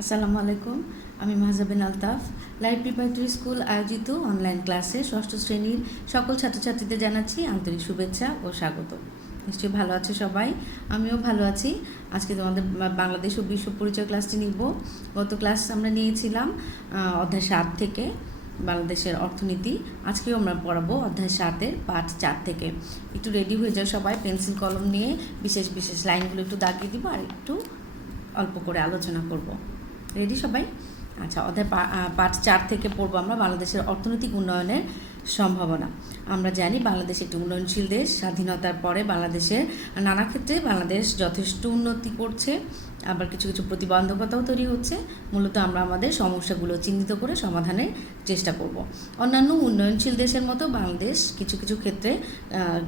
আসসালামু আলাইকুম। আমি Mahjabin Altaf. Live preparatory school আয়োজিত অনলাইন ক্লাসে ষষ্ঠ শ্রেণীর সকল ছাত্রছাত্রীদের জানাচ্ছি আন্তরিক শুভেচ্ছা ও স্বাগত। নিশ্চয়ই ভালো আছে সবাই, আমিও ভালো আছি। আজকে তোমাদের বাংলাদেশ ও বিশ্ব পরিচয় ক্লাসটি নিব। গত ক্লাস আমরা নিয়েছিলাম অধ্যায় 7 থেকে বাংলাদেশের অর্থনীতি। আজকেও আমরা পড়াবো অধ্যায় 7-এর পাঠ 4 থেকে। একটু রেডি হয়ে যাও সবাই, পেন্সিল কলম নিয়ে বিশেষ বিশেষ লাইনগুলো একটু দাগিয়ে দিব আর একটু অল্প করে আলোচনা করব। রেডি সবাই? আচ্ছা, অধ্যায় পাঠ 4 থেকে পড়বো আমরা বাংলাদেশের অর্থনৈতিক উন্নয়নের সম্ভাবনা। আমরা জানি বাংলাদেশ একটি উন্নয়নশীল দেশ। স্বাধীনতার পরে বাংলাদেশের নানা ক্ষেত্রে বাংলাদেশ যথেষ্ট উন্নতি করছে, আবার কিছু কিছু প্রতিবন্ধকতাও তৈরি হচ্ছে। মূলত আমরা আমাদের সমস্যাগুলো চিহ্নিত করে সমাধানের চেষ্টা করব। অন্যান্য উন্নয়নশীল দেশের মতো বাংলাদেশ কিছু কিছু ক্ষেত্রে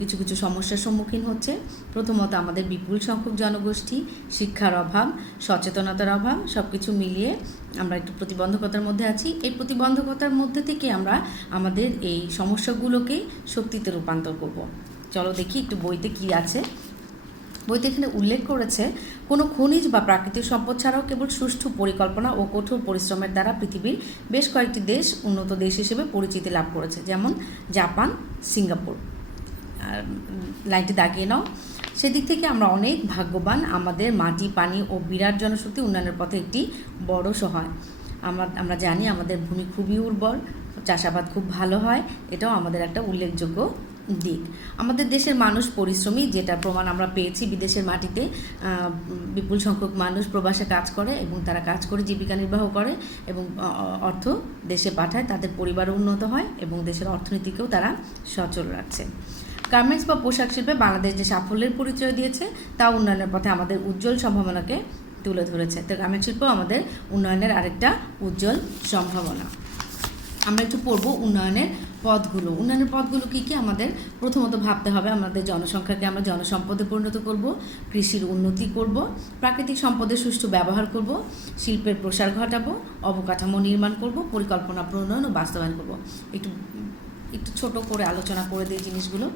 কিছু কিছু সমস্যার সম্মুখীন হচ্ছে। প্রথমত আমাদের বিপুল সংখ্যক জনগোষ্ঠী, শিক্ষার অভাব, সচেতনতার অভাব, সব কিছু মিলিয়ে আমরা একটু প্রতিবন্ধকতার মধ্যে আছি। এই প্রতিবন্ধকতার মধ্যে থেকে আমরা আমাদের এই সমস্যাগুলোকে শক্তিতে রূপান্তর করব। চলো দেখি একটু বইতে কি আছে। বইতে এখানে উল্লেখ করেছে, কোনো খনিজ বা প্রাকৃতিক সম্পদ ছাড়াও কেবল সুষ্ঠু পরিকল্পনা ও কঠোর পরিশ্রমের দ্বারা পৃথিবীর বেশ কয়েকটি দেশ উন্নত দেশ হিসেবে পরিচিতি লাভ করেছে, যেমন জাপান, সিঙ্গাপুর। লাইনটি দাগিয়ে নাও। সেদিক থেকে আমরা অনেক ভাগ্যবান। আমাদের মাটি, পানি ও বিরাট জনশক্তি উন্নয়নের পথে একটি বড় সহায়। আমরা জানি আমাদের ভূমি খুবই উর্বর, চাষাবাদ খুব ভালো হয়, এটাও আমাদের একটা উল্লেখযোগ্য দিক। আমাদের দেশের মানুষ পরিশ্রমী, যেটা প্রমাণ আমরা পেয়েছি। বিদেশের মাটিতে বিপুল সংখ্যক মানুষ প্রবাসে কাজ করে এবং তারা কাজ করে জীবিকা নির্বাহ করে এবং অর্থ দেশে পাঠায়, তাদের পরিবারও উন্নত হয় এবং দেশের অর্থনীতিকেও তারা সচল রাখছে। গার্মেন্টস বা পোশাক শিল্পে বাংলাদেশ যে সাফল্যের পরিচয় দিয়েছে তা উন্নয়নের পথে আমাদের উজ্জ্বল সম্ভাবনাকে তুলে ধরেছে। তো গার্মেন্টস শিল্প আমাদের উন্নয়নের আরেকটা উজ্জ্বল সম্ভাবনা। আমরা একটু পড়ব উন্নয়নের পথগুলো। উন্নয়নের পথগুলো কী কী? আমাদের প্রথমত ভাবতে হবে আমাদের জনসংখ্যাকে আমরা জনসম্পদে পরিণত করব, কৃষির উন্নতি করব, প্রাকৃতিক সম্পদের সুষ্ঠু ব্যবহার করব, শিল্পের প্রসার ঘটাবো, অবকাঠামো নির্মাণ করব, পরিকল্পনা প্রণয়ন ও বাস্তবায়ন করব। একটু ছোট করে আলোচনা করে দিই জিনিসগুলো।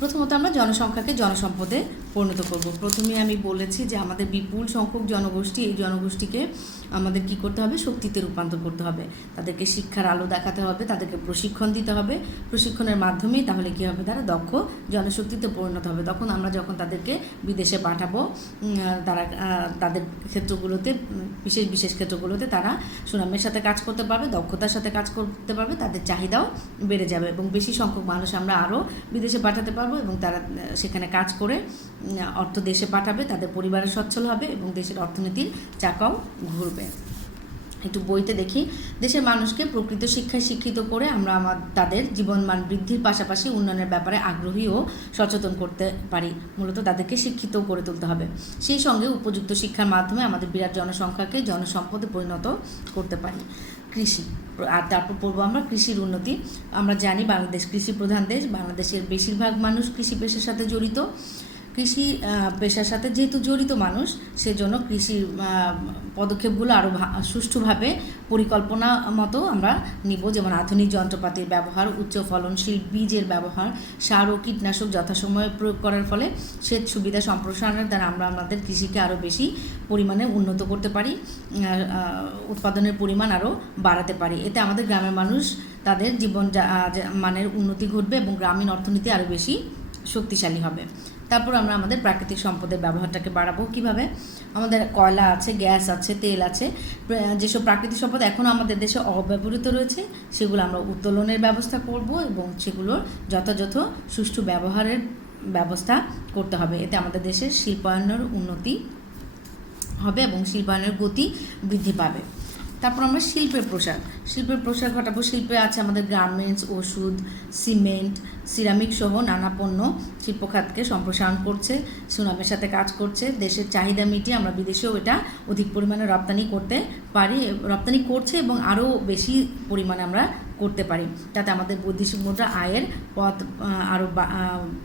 প্রথমত আমরা জনসংখ্যাকে জনসম্পদে পরিণত করব। প্রথমে আমি বলেছি যে আমাদের বিপুল সংখ্যক জনগোষ্ঠী, এই জনগোষ্ঠীকে আমাদের কি করতে হবে? শক্তিতে রূপান্তর করতে হবে। তাদেরকে শিক্ষার আলো দেখাতে হবে, তাদেরকে প্রশিক্ষণ দিতে হবে। প্রশিক্ষণের মাধ্যমেই তাহলে কী হবে? তারা দক্ষ জনশক্তিতে পরিণত হবে। যখন তাদেরকে বিদেশে পাঠাবো, তারা তাদের ক্ষেত্রগুলোতে বিশেষ ক্ষেত্রগুলোতে তারা সুনামের সাথে কাজ করতে পারবে, দক্ষতার সাথে কাজ করতে পারবে, তাদের চাহিদাও বেড়ে যাবে এবং বেশি সংখ্যক মানুষ আমরা আরও বিদেশে পাঠাতে পারবো এবং তারা সেখানে কাজ করে অর্থ দেশে পাঠাবে, তাদের পরিবারের সচ্ছল হবে এবং দেশের অর্থনীতির চাকাও ঘুরবে। একটু বইতে দেখি, দেশের মানুষকে প্রকৃত শিক্ষায় শিক্ষিত করে আমরা তাদের জীবনমান বৃদ্ধির পাশাপাশি উন্নয়নের ব্যাপারে আগ্রহী ও সচেতন করতে পারি। মূলত তাদেরকে শিক্ষিত করে তুলতে হবে। সেই সঙ্গে উপযুক্ত শিক্ষার মাধ্যমে আমাদের বিরাট জনসংখ্যাকে জনসম্পদে পরিণত করতে পারি। কৃষি, আর তারপর পড়বো আমরা কৃষির উন্নতি। আমরা জানি বাংলাদেশ কৃষি প্রধান দেশ। বাংলাদেশের বেশিরভাগ মানুষ কৃষি পেশার সাথে জড়িত। কৃষি পেশার সাথে যেহেতু জড়িত মানুষ, সেজন্য কৃষির পদক্ষেপগুলো আরও সুষ্ঠুভাবে পরিকল্পনা মতো আমরা নিব। যেমন আধুনিক যন্ত্রপাতির ব্যবহার, উচ্চ ফলনশীল বীজের ব্যবহার, সার ও কীটনাশক যথাসময়ে প্রয়োগ করার ফলে সেচ সুবিধা সম্প্রসারণের দ্বারা আমরা আমাদের কৃষিকে আরও বেশি পরিমাণে উন্নত করতে পারি, উৎপাদনের পরিমাণ আরও বাড়াতে পারি। এতে আমাদের গ্রামের মানুষ তাদের জীবন মানের উন্নতি ঘটবে এবং গ্রামীণ অর্থনীতি আরও বেশি শক্তিশালী হবে। তারপর আমরা আমাদের প্রাকৃতিক সম্পদের ব্যবহারটাকে বাড়াবো কীভাবে? আমাদের কয়লা আছে, গ্যাস আছে, তেল আছে, যেসব প্রাকৃতিক সম্পদ এখনও আমাদের দেশে অব্যবহৃত রয়েছে সেগুলো আমরা উত্তোলনের ব্যবস্থা করব এবং সেগুলোর যথাযথ সুষ্ঠু ব্যবহারের ব্যবস্থা করতে হবে। এতে আমাদের দেশের শিল্পায়নের উন্নতি হবে এবং শিল্পায়নের গতি বৃদ্ধি পাবে। তারপর আমরা শিল্পের প্রসার ঘটাবো। শিল্পে আছে আমাদের গার্মেন্টস, ওষুধ, সিমেন্ট, সিরামিক সহ নানা পণ্য শিল্প খাতকে সম্প্রসারণ করছে, সুনামের সাথে কাজ করছে। দেশের চাহিদা মিটিয়ে আমরা বিদেশেও এটা অধিক পরিমাণে রপ্তানি করতে পারি, রপ্তানি করছে এবং আরও বেশি পরিমাণে আমরা করতে পারি। তাতে আমাদের বৈদেশিক মুদ্রা আয়ের পথ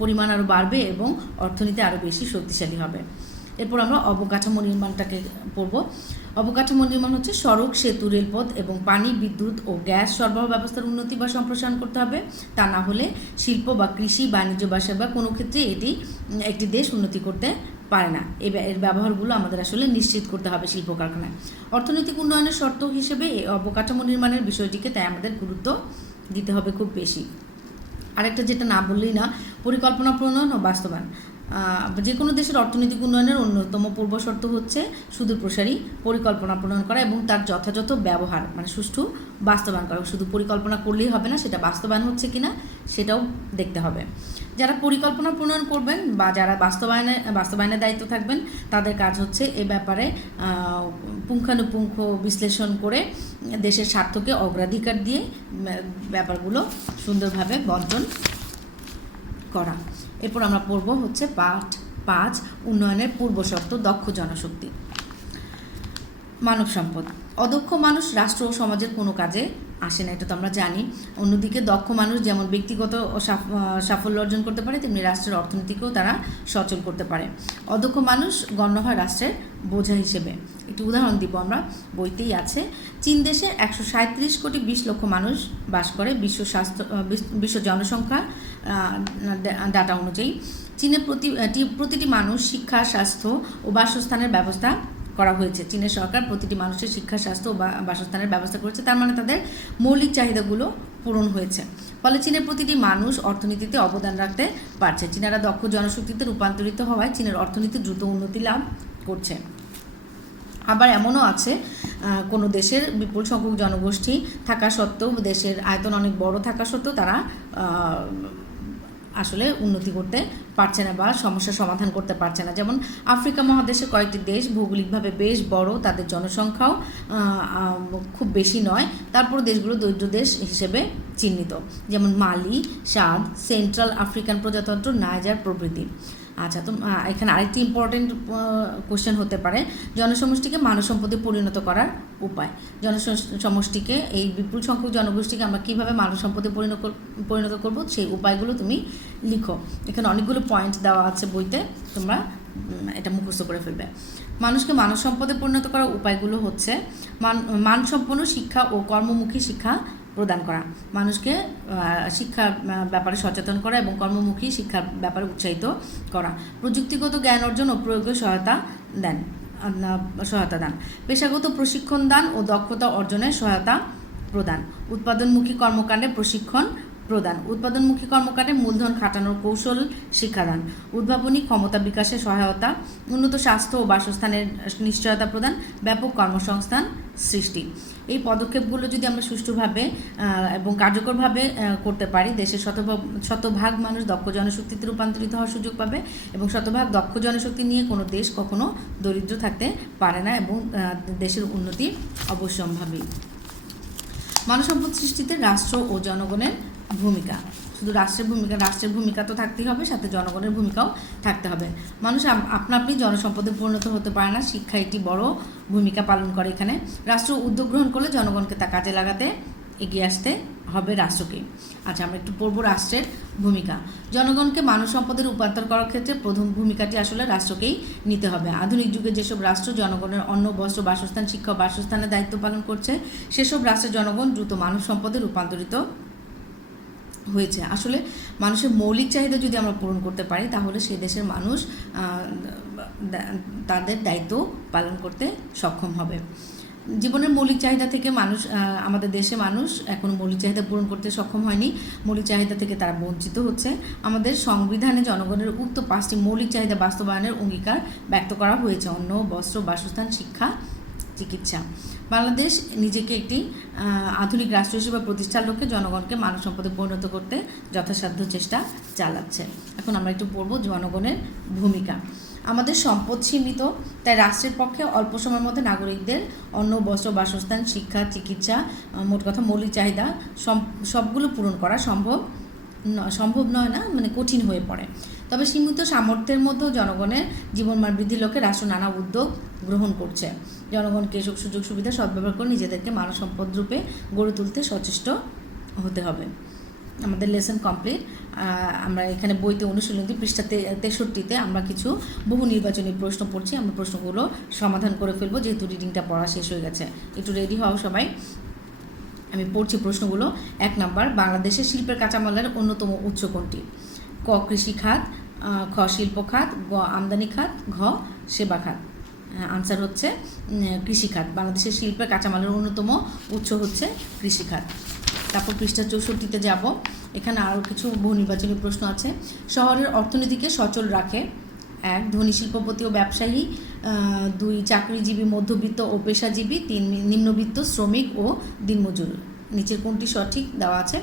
পরিমাণ আরও বাড়বে এবং অর্থনীতি আরও বেশি শক্তিশালী হবে। এরপর আমরা অবকাঠামো নির্মাণটাকে পড়ব। অবকাঠামো নির্মাণ হচ্ছে সড়ক, সেতু, রেলপথ এবং পানি, বিদ্যুৎ ও গ্যাস সরবরাহ ব্যবস্থার উন্নতি বা সম্প্রসারণ করতে হবে। তা না হলে শিল্প বা কৃষি, বাণিজ্য বা সেবা কোনো ক্ষেত্রে একটি দেশ উন্নতি করতে পারে না। এর ব্যবহারগুলো আমাদের আসলে নিশ্চিত করতে হবে শিল্প কারখানায়। অর্থনৈতিক উন্নয়নের শর্ত হিসেবে এই অবকাঠামো নির্মাণের বিষয়টিকে তাই আমাদের গুরুত্ব দিতে হবে খুব বেশি। আরেকটা যেটা না বললেই না, পরিকল্পনা প্রণয়ন ও বাস্তবায়ন। যে কোনো দেশের অর্থনৈতিক উন্নয়নের অন্যতম পূর্বশর্ত হচ্ছে সুদূরপ্রসারী পরিকল্পনা প্রণয়ন করা এবং তার যথাযথ ব্যবহার, মানে সুষ্ঠু বাস্তবায়ন করা। শুধু পরিকল্পনা করলেই হবে না, সেটা বাস্তবায়ন হচ্ছে কিনা সেটাও দেখতে হবে। যারা পরিকল্পনা প্রণয়ন করবেন বা যারা বাস্তবায়নের দায়িত্ব থাকবেন, তাদের কাজ হচ্ছে এ ব্যাপারে পুঙ্খানুপুঙ্খ বিশ্লেষণ করে দেশের স্বার্থকে অগ্রাধিকার দিয়ে ব্যাপারগুলো সুন্দরভাবে বন্টন করা। এরপর আমরা পড়ব হচ্ছে পাঠ 5, উন্নয়নের পূর্বশর্ত দক্ষ জনশক্তি। মানব সম্পদ। অদক্ষ মানুষ রাষ্ট্র ও সমাজের কোনো কাজে আসে না, এটা তো আমরা জানি। অন্যদিকে দক্ষ মানুষ যেমন ব্যক্তিগত সাফল্য অর্জন করতে পারে, তেমনি রাষ্ট্রের অর্থনীতিকেও তারা সচল করতে পারে। অদক্ষ মানুষ গণ্য হয় রাষ্ট্রের বোঝা হিসেবে। একটি উদাহরণ দিব, আমরা বইতেই আছে। চীন দেশে 137 কোটি 20 লক্ষ মানুষ বাস করে বিশ্ব জনসংখ্যা ডাটা অনুযায়ী। চীনের প্রতিটি মানুষ শিক্ষা, স্বাস্থ্য ও বাসস্থানের ব্যবস্থা করা হয়েছে। চীনের সরকার প্রতিটি মানুষের শিক্ষা, স্বাস্থ্য ও বাসস্থানের ব্যবস্থা করেছে, তার মানে তাদের মৌলিক চাহিদাগুলো পূরণ হয়েছে। ফলে চীনের প্রতিটি মানুষ অর্থনীতিতে অবদান রাখতে পারছে। চীনারা দক্ষ জনশক্তিতে রূপান্তরিত হওয়ায় চীনের অর্থনীতি দ্রুত উন্নতি লাভ করছে। আবার এমনও আছে, কোনো দেশের বিপুল সংখ্যক জনগোষ্ঠী থাকা সত্ত্বেও, দেশের আয়তন অনেক বড় থাকা সত্ত্বেও তারা আসলে উন্নতি করতে পারছে না বা সমস্যার সমাধান করতে পারছে না। যেমন আফ্রিকা মহাদেশের কয়েকটি দেশ ভৌগোলিকভাবে বেশ বড়, তাদের জনসংখ্যাও খুব বেশি নয়, তারপর দেশগুলো দরিদ্র দেশ হিসেবে চিহ্নিত, যেমন মালি, চাদ, সেন্ট্রাল আফ্রিকান প্রজাতন্ত্র, নাইজার প্রভৃতি। আচ্ছা, তো এখানে আরেকটি ইম্পর্টেন্ট কোশ্চেন হতে পারে, জনসমষ্টিকে মানব সম্পদে পরিণত করার উপায়। জনসমষ্টিকে, এই বিপুল সংখ্যক জনগোষ্ঠীকে আমরা কীভাবে মানব সম্পদে পরিণত করব, সেই উপায়গুলো তুমি লিখো। এখানে অনেকগুলো পয়েন্ট দেওয়া আছে বইতে, তোমরা এটা মুখস্থ করে ফেলবে। মানুষকে মানব সম্পদে পরিণত করার উপায়গুলো হচ্ছে মানসম্পন্ন শিক্ষা ও কর্মমুখী শিক্ষা প্রদান করা, মানুষকে শিক্ষার ব্যাপারে সচেতন করা এবং কর্মমুখী শিক্ষার ব্যাপারে উৎসাহিত করা, প্রযুক্তিগত জ্ঞান অর্জন ও প্রয়োগে সহায়তা দান, পেশাগত প্রশিক্ষণ দান ও দক্ষতা অর্জনের সহায়তা প্রদান, উৎপাদনমুখী কর্মকাণ্ডে প্রশিক্ষণ প্রদান, উৎপাদনমুখী কর্মকাণ্ডে মূলধন খাটানোর কৌশল শিক্ষাদান, উদ্ভাবনী ক্ষমতা বিকাশে সহায়তা, উন্নত স্বাস্থ্য ও বাসস্থানের নিশ্চয়তা প্রদান, ব্যাপক কর্মসংস্থান সৃষ্টি। এই পদক্ষেপগুলো যদি আমরা সুষ্ঠুভাবে এবং কার্যকরভাবে করতে পারি, দেশের শতভাগ মানুষ দক্ষ জনশক্তিতে রূপান্তরিত হওয়ার সুযোগ পাবে এবং শতভাগ দক্ষ জনশক্তি নিয়ে কোনো দেশ কখনো দরিদ্র থাকতে পারে না এবং দেশের উন্নতি অবশ্যম্ভাবী। মানব সম্পদ সৃষ্টিতে রাষ্ট্র ও জনগণের ভূমিকা। শুধু রাষ্ট্রের ভূমিকা তো থাকতেই হবে, সাথে জনগণের ভূমিকাও থাকতে হবে। মানুষ আপনি জনসম্পদে পরিণত হতে পারে না, শিক্ষা একটি বড় ভূমিকা পালন করে এখানে। রাষ্ট্র উদ্যোগ গ্রহণ করলে জনগণকে তা কাজে লাগাতে এগিয়ে আসতে হবে রাষ্ট্রকে। আচ্ছা, আমরা একটু পড়ব রাষ্ট্রের ভূমিকা। জনগণকে মানব সম্পদে রূপান্তর করার ক্ষেত্রে প্রথম ভূমিকাটি আসলে রাষ্ট্রকেই নিতে হবে। আধুনিক যুগে যেসব রাষ্ট্র জনগণের অন্ন, বস্ত্র, বাসস্থান, শিক্ষা ও বাসস্থানের দায়িত্ব পালন করছে, সেসব রাষ্ট্রের জনগণ দ্রুত মানব সম্পদে রূপান্তরিত হয়েছে। আসলে মানুষের মৌলিক চাহিদা যদি আমরা পূরণ করতে পারি, তাহলে সেই দেশের মানুষ তাদের দায়িত্ব পালন করতে সক্ষম হবে। জীবনের মৌলিক চাহিদা থেকে আমাদের দেশে মানুষ এখনও মৌলিক চাহিদা পূরণ করতে সক্ষম হয়নি, মৌলিক চাহিদা থেকে তারা বঞ্চিত হচ্ছে। আমাদের সংবিধানে জনগণের উক্ত 5টি মৌলিক চাহিদা বাস্তবায়নের অঙ্গীকার ব্যক্ত করা হয়েছে: অন্ন, বস্ত্র, বাসস্থান, শিক্ষা, চিকিৎসা। বাংলাদেশ নিজেকে একটি আধুনিক রাষ্ট্র হিসেবে প্রতিষ্ঠার লক্ষ্যে জনগণকে মানব সম্পদে পরিণত করতে যথাসাধ্য চেষ্টা চালাচ্ছে। এখন আমরা একটু পড়ব জনগণের ভূমিকা। আমাদের সম্পদ সীমিত, তাই রাষ্ট্রের পক্ষে অল্প সময়ের মধ্যে নাগরিকদের অন্ন, বস্ত্র, বাসস্থান, শিক্ষা, চিকিৎসা, মোট কথা মৌলিক চাহিদা সবগুলো পূরণ করা সম্ভব নয় না, মানে কঠিন হয়ে পড়ে। তবে সীমিত সামর্থ্যের মধ্যেও জনগণের জীবনমান বৃদ্ধির লক্ষ্যে রাষ্ট্র নানা উদ্যোগ গ্রহণ করছে। জনগণকে এসব সুযোগ সুবিধা সদ্ব্যবহার করে নিজেদেরকে মানব সম্পদ রূপে গড়ে তুলতে সচেষ্ট হতে হবে। আমাদের লেসন কমপ্লিট। আমরা এখানে বইতে অনুশীলনী পৃষ্ঠা 63-তে আমরা কিছু বহু নির্বাচনী প্রশ্ন পড়ছি। আমরা প্রশ্নগুলো সমাধান করে ফেলবো, যেহেতু রিডিংটা পড়া শেষ হয়ে গেছে। একটু রেডি হও সবাই। আমি পড়ছি প্রশ্নগুলো। 1 নাম্বার, বাংলাদেশের শিল্পের কাঁচামালের অন্যতম উৎস কোনটি? ক, কৃষি খাত; খ, খ শিল্প খাত, গ আমদানি খাত, ঘ সেবা খাত। আনসার হচ্ছে কৃষিখাত। বাংলাদেশের শিল্পের কাঁচামালের অন্যতম উৎস হচ্ছে কৃষিখাত। তারপর পৃষ্ঠা 64-তে যাব। এখানে আরও কিছু বহু নির্বাচনী প্রশ্ন আছে। শহরের অর্থনীতিকে সচল রাখে: 1 ধনী শিল্পপতি ও ব্যবসায়ী, 2 চাকরিজীবী মধ্যবিত্ত ও পেশাজীবী, 3 নিম্নবিত্ত শ্রমিক ও দিনমজুর। নিচের কোনটি সঠিক দেওয়া আছে?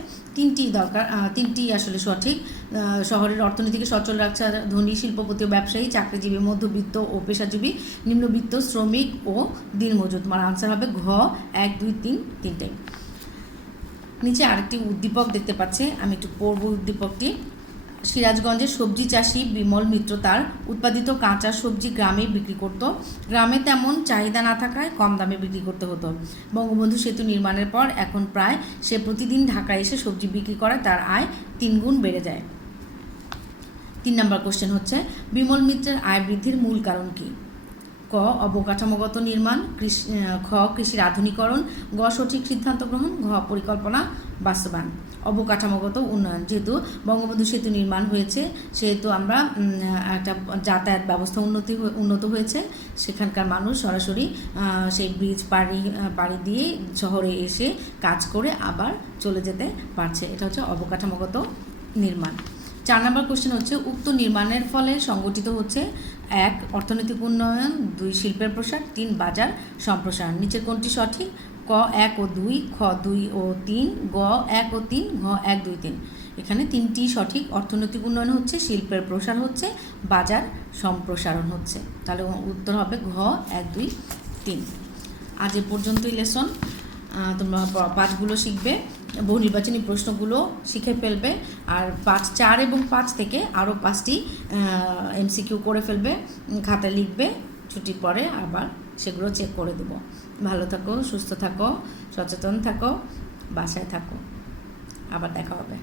তিনটি আসলে সঠিক। শহরের অর্থনীতিকে সচল রাখছে ধনী শিল্পপতি ও ব্যবসায়ী, চাকরিজীবী মধ্যবিত্ত ও পেশাজীবী, নিম্নবিত্ত শ্রমিক ও দিনমজুর। তোমার আনসার হবে ঘ 1, 2, 3 তিনটে। নিচে আরেকটি উদ্দীপক দেখতে পাচ্ছে, আমি একটু পড়ব উদ্দীপকটি। সিরাজগঞ্জের সবজি চাষি বিমল মিত্র তার উৎপাদিত কাঁচা সবজি গ্রামে বিক্রি করত। গ্রামে তেমন চাহিদা না থাকায় কম দামে বিক্রি করতে হতো। বঙ্গবন্ধু সেতু নির্মাণের পর এখন প্রায় সে প্রতিদিন ঢাকায় এসে সবজি বিক্রি করে তার আয় 3 গুণ বেড়ে যায়। 3 নম্বর কোশ্চেন হচ্ছে, বিমল মিত্রের আয় বৃদ্ধির মূল কারণ কী? ক অবকাঠামোগত নির্মাণ, খ কৃষির আধুনিকরণ, গ সঠিক সিদ্ধান্ত গ্রহণ, ঘ পরিকল্পনা বাস্তবায়ন। অবকাঠামোগত উন্নয়ন, যেহেতু বঙ্গবন্ধু সেতু নির্মাণ হয়েছে সেহেতু আমরা একটা যাতায়াত ব্যবস্থা উন্নত হয়েছে। সেখানকার মানুষ সরাসরি সেই ব্রিজ পাড়ি দিয়ে শহরে এসে কাজ করে আবার চলে যেতে পারছে। এটা হচ্ছে অবকাঠামোগত নির্মাণ। 4 নম্বর কোশ্চেন হচ্ছে, উক্ত নির্মাণের ফলে সংগঠিত হচ্ছে: 1 অর্থনৈতিক উন্নয়ন, 2 শিল্পের প্রসার, 3 বাজার সম্প্রসারণ। নিচের কোনটি সঠিক? ক 1 ও 2, খ 2 ও 3, গ 1 ও 3, ঘ 1, 2, 3। এখানে 3টি সঠিক। অর্থনৈতিক উন্নয়ন হচ্ছে, শিল্পের প্রসার হচ্ছে, বাজার সম্প্রসারণ হচ্ছে। তাহলে উত্তর হবে ঘ 1, 2, 3। আজ এ পর্যন্তই লেসন। তোমরা পাঁচগুলো শিখবে, বহু নির্বাচনী প্রশ্নগুলো শিখে ফেলবে, আর 5, 4 এবং 5 থেকে আরও 5টি MCQ করে ফেলবে, খাতায় লিখবে, ছুটির পরে আবার সেগুলো চেক করে দেবো। ভালো থাকো, সুস্থ থাকো, সচেতন থাকো, বাসায় থাকো। আবার দেখা হবে।